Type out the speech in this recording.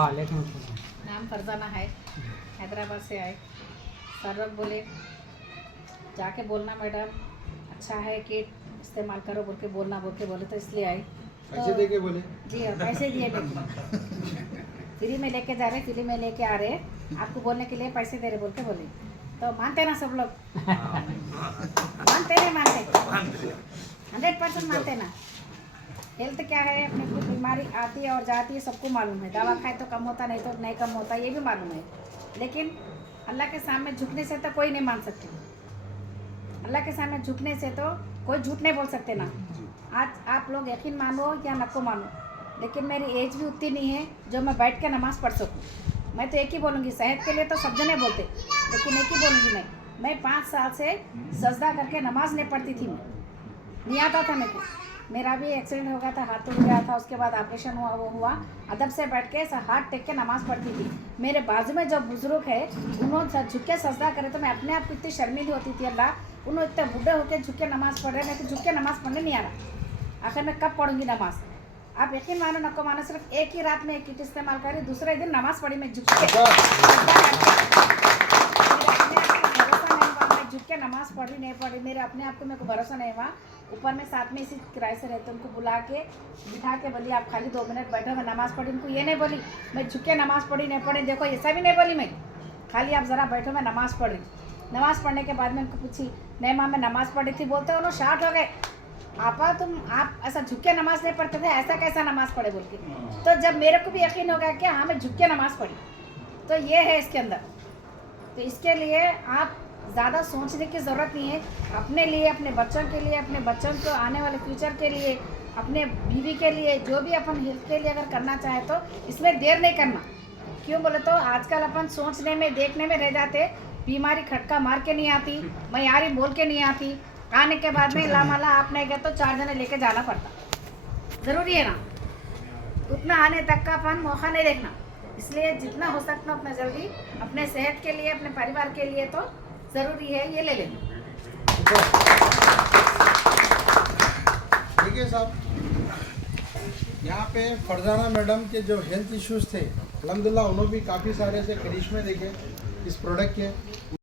हाँ लेकिन नाम फरजाना है, हैदराबाद से आए। सर लोग बोले जाके बोलना मैडम अच्छा है कि इस्तेमाल करो बोल के बोले तो इसलिए आई। पैसे दे के बोले? जी हाँ, पैसे दिए फ्री में लेके जा रहे, फ्री में लेके आ रहे, आपको बोलने के लिए पैसे दे रहे बोल के बोले। तो मानते ना सब लोग? मानते नहीं मानते? 100% मानते ना। हेल्थ क्या है, अपने को बीमारी आती है और जाती है, सबको मालूम है। दवा खाए तो कम होता, नहीं तो नहीं कम होता, ये भी मालूम है। लेकिन अल्लाह के सामने झुकने से तो कोई नहीं मान सकते। अल्लाह के सामने झुकने से तो कोई झूठ नहीं बोल सकते ना। आज आप लोग यकीन मानो या नको मानो, लेकिन मेरी एज भी उतनी नहीं है जो मैं बैठ के नमाज़ पढ़ सकूँ। मैं तो एक ही बोलूँगी, सेहत के लिए तो सब जने बोलते, लेकिन एक ही बोलूँगी मैं 5 साल से सजदा करके नमाज़ नहीं पढ़ती थी। मैं नहीं आता था मेरे को। मेरा भी एक्सीडेंट हो गया था, हाथ टूट गया था, उसके बाद ऑपरेशन हुआ, वो हुआ। अदब से बैठ के हाथ टेक के नमाज़ पढ़ती थी। मेरे बाजू में जो बुजुर्ग है, उन्होंने झुक के सजदा करे तो मैं अपने आप को इतनी शर्मिंदी होती थी। अल्लाह, उन्होंने इतने बूढ़े होकर झुक के नमाज़ पढ़ रहे, मैं तो झुक के नमाज़ पढ़ने नहीं आ रहा। आखिर मैं कब पढ़ूंगी नमाज़? आप यकीन मानो नको मानो, सिर्फ एक ही रात में एक किट इस्तेमाल करी, दूसरे दिन नमाज़ पढ़ी मैं झुक के नमाज़ पढ़ी नहीं पढ़ी, मेरे अपने आप को मेरे को भरोसा नहीं हुआ। ऊपर में साथ में इसी किराए से रहते, उनको बुला के बिठा के बोली आप खाली 2 मिनट बैठो, मैं नमाज़ पढ़ी। उनको ये नहीं बोली मैं झुक के नमाज़ पढ़ी नहीं पढ़ी, देखो ऐसा भी नहीं बोली मैं, खाली आप ज़रा बैठो मैं नमाज़ पढ़ रही। नमाज़ पढ़ने के बाद में उनको पूछी, नहीं माँ मैं नमाज़ पढ़ी थी, बोलते उन्होंने शार्ट हो गए, आपा आप ऐसा झुक के नमाज़ नहीं पढ़ते थे, ऐसा कैसा नमाज़ पढ़े बोल के। तो जब मेरे को भी यकीन हो गया कि हाँ मैं झुक के नमाज़ पढ़ी, तो ये है इसके अंदर। तो इसके लिए आप ज़्यादा सोचने की ज़रूरत नहीं है। अपने लिए, अपने बच्चों के लिए, अपने बच्चों को आने वाले फ्यूचर के लिए, अपने बीवी के लिए, जो भी अपन हेल्थ के लिए अगर करना चाहे तो इसमें देर नहीं करना। क्यों बोले तो आजकल अपन सोचने में देखने में रह जाते, बीमारी खटका मार के नहीं आती, मैं यारी बोल के नहीं आती, आने के बाद में लामाला आप नहीं गए तो 4 जने लेके जाना पड़ता। ज़रूरी है ना, उतना आने तक का अपन मौका नहीं देखना। इसलिए जितना हो सकता उतना जल्दी अपने सेहत के लिए, अपने परिवार के लिए तो ज़रूरी है ये ले लेना। ठीक है साहब, यहाँ पे फरजाना मैडम के जो हेल्थ इश्यूज थे, अल्हम्दुलिल्लाह उन्होंने भी काफ़ी सारे से करिश्मे देखे इस प्रोडक्ट के।